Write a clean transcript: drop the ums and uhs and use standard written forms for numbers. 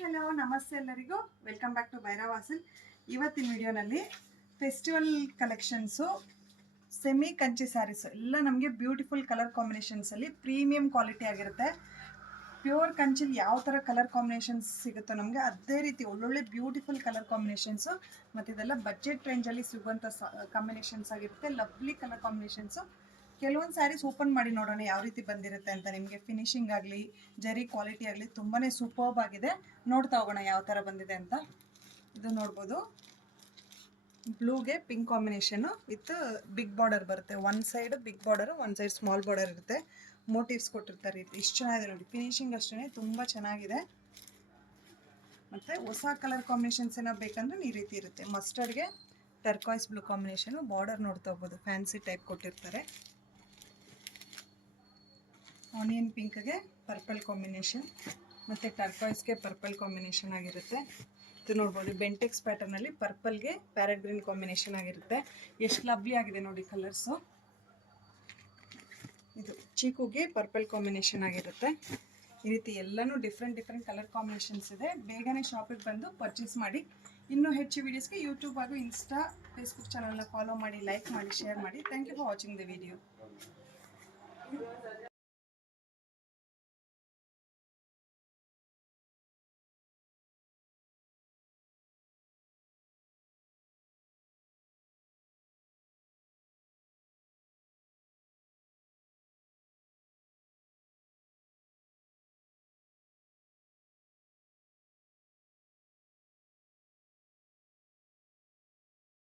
Hello ನಮಸ್ತೆ ಎಲ್ಲರಿಗೂ welcome back to Bhairavasan. ಇವತ್ತಿನ ವಿಡಿಯೋನಲ್ಲಿ festival collections semi Kanchi sarees ಎಲ್ಲ ನಮಗೆ ಬ್ಯೂಟಿಫುಲ್ ಕಲರ್ ಕಾಂಬಿನೇಷನ್ಸಲ್ಲಿ ಪ್ರೀಮಿಯಂ ಕ್ವಾಲಿಟಿ ಆಗಿರುತ್ತೆ. ಪ್ಯೂರ್ ಕಂಚಿಲಿ ಯಾವ ಥರ ಕಲರ್ ಕಾಂಬಿನೇಷನ್ಸ್ ಸಿಗುತ್ತೋ ನಮಗೆ ಅದೇ ರೀತಿ ಒಳ್ಳೊಳ್ಳೆ ಬ್ಯೂಟಿಫುಲ್ ಕಲರ್ ಕಾಂಬಿನೇಷನ್ಸು ಮತ್ತು ಇದೆಲ್ಲ ಬಜೆಟ್ ರೇಂಜಲ್ಲಿ ಸಿಗುವಂಥ ಕಾಂಬಿನೇಷನ್ಸ್ ಆಗಿರುತ್ತೆ. Lovely colour combinations. ಕೆಲವೊಂದು ಸ್ಯಾರೀಸ್ ಓಪನ್ ಮಾಡಿ ನೋಡೋಣ ಯಾವ ರೀತಿ ಬಂದಿರುತ್ತೆ ಅಂತ. ನಿಮಗೆ ಫಿನಿಶಿಂಗ್ ಆಗಲಿ ಜರಿ ಕ್ವಾಲಿಟಿ ಆಗಲಿ ತುಂಬಾ ಸೂಪರ್ಬ್ ಆಗಿದೆ. ನೋಡ್ತಾ ಹೋಗೋಣ ಯಾವ ಥರ ಬಂದಿದೆ ಅಂತ. ಇದು ನೋಡ್ಬೋದು, ಬ್ಲೂಗೆ pink combination with big border ಬರುತ್ತೆ. One side big border, one side small border ಇರುತ್ತೆ. ಮೋಟಿವ್ಸ್ ಕೊಟ್ಟಿರ್ತಾರೆ. ಇಷ್ಟು ಚೆನ್ನಾಗಿದೆ ನೋಡಿ, ಫಿನಿಶಿಂಗ್ ಅಷ್ಟೇ ತುಂಬ ಚೆನ್ನಾಗಿದೆ. ಮತ್ತು ಹೊಸ ಕಲರ್ ಕಾಂಬಿನೇಷನ್ಸ್ ಏನೋ ಬೇಕಂದ್ರೆ ಈ ರೀತಿ ಇರುತ್ತೆ. ಮಸ್ಟರ್ಡ್ಗೆ ಟರ್ಕಾಯ್ಸ್ ಬ್ಲೂ ಕಾಂಬಿನೇಷನು, ಬಾರ್ಡರ್ ನೋಡ್ತಾ ಹೋಗ್ಬೋದು, ಫ್ಯಾನ್ಸಿ ಟೈಪ್ ಕೊಟ್ಟಿರ್ತಾರೆ. ಆನಿಯನ್ ಪಿಂಕ್ಗೆ ಪರ್ಪಲ್ ಕಾಂಬಿನೇಷನ್ ಮತ್ತು ಟರ್ಕಾಯ್ಸ್ಗೆ ಪರ್ಪಲ್ ಕಾಂಬಿನೇಷನ್ ಆಗಿರುತ್ತೆ. ಇದು ನೋಡ್ಬೋದು, ಬೆಂಟೆಕ್ಸ್ ಪ್ಯಾಟರ್ನಲ್ಲಿ ಪರ್ಪಲ್ಗೆ ಪ್ಯಾರೆಟ್ ಗ್ರೀನ್ ಕಾಂಬಿನೇಷನ್ ಆಗಿರುತ್ತೆ. ಎಷ್ಟು ಲವ್ಲಿ ಆಗಿದೆ ನೋಡಿ ಕಲರ್ಸು. ಇದು ಚೀಕುಗೆ ಪರ್ಪಲ್ ಕಾಂಬಿನೇಷನ್ ಆಗಿರುತ್ತೆ. ಈ ರೀತಿ ಎಲ್ಲನೂ ಡಿಫ್ರೆಂಟ್ ಕಲರ್ ಕಾಂಬಿನೇಷನ್ಸ್ ಇದೆ. ಬೇಗನೆ ಶಾಪಿಗೆ ಬಂದು ಪರ್ಚೇಸ್ ಮಾಡಿ. ಇನ್ನೂ ಹೆಚ್ಚು ವೀಡಿಯೋಸ್ಗೆ ಯೂಟ್ಯೂಬ್ ಹಾಗೂ ಇನ್ಸ್ಟಾ ಫೇಸ್ಬುಕ್ ಚಾನಲ್ನ ಫಾಲೋ ಮಾಡಿ, ಲೈಕ್ ಮಾಡಿ, ಶೇರ್ ಮಾಡಿ. Thank you for watching the video.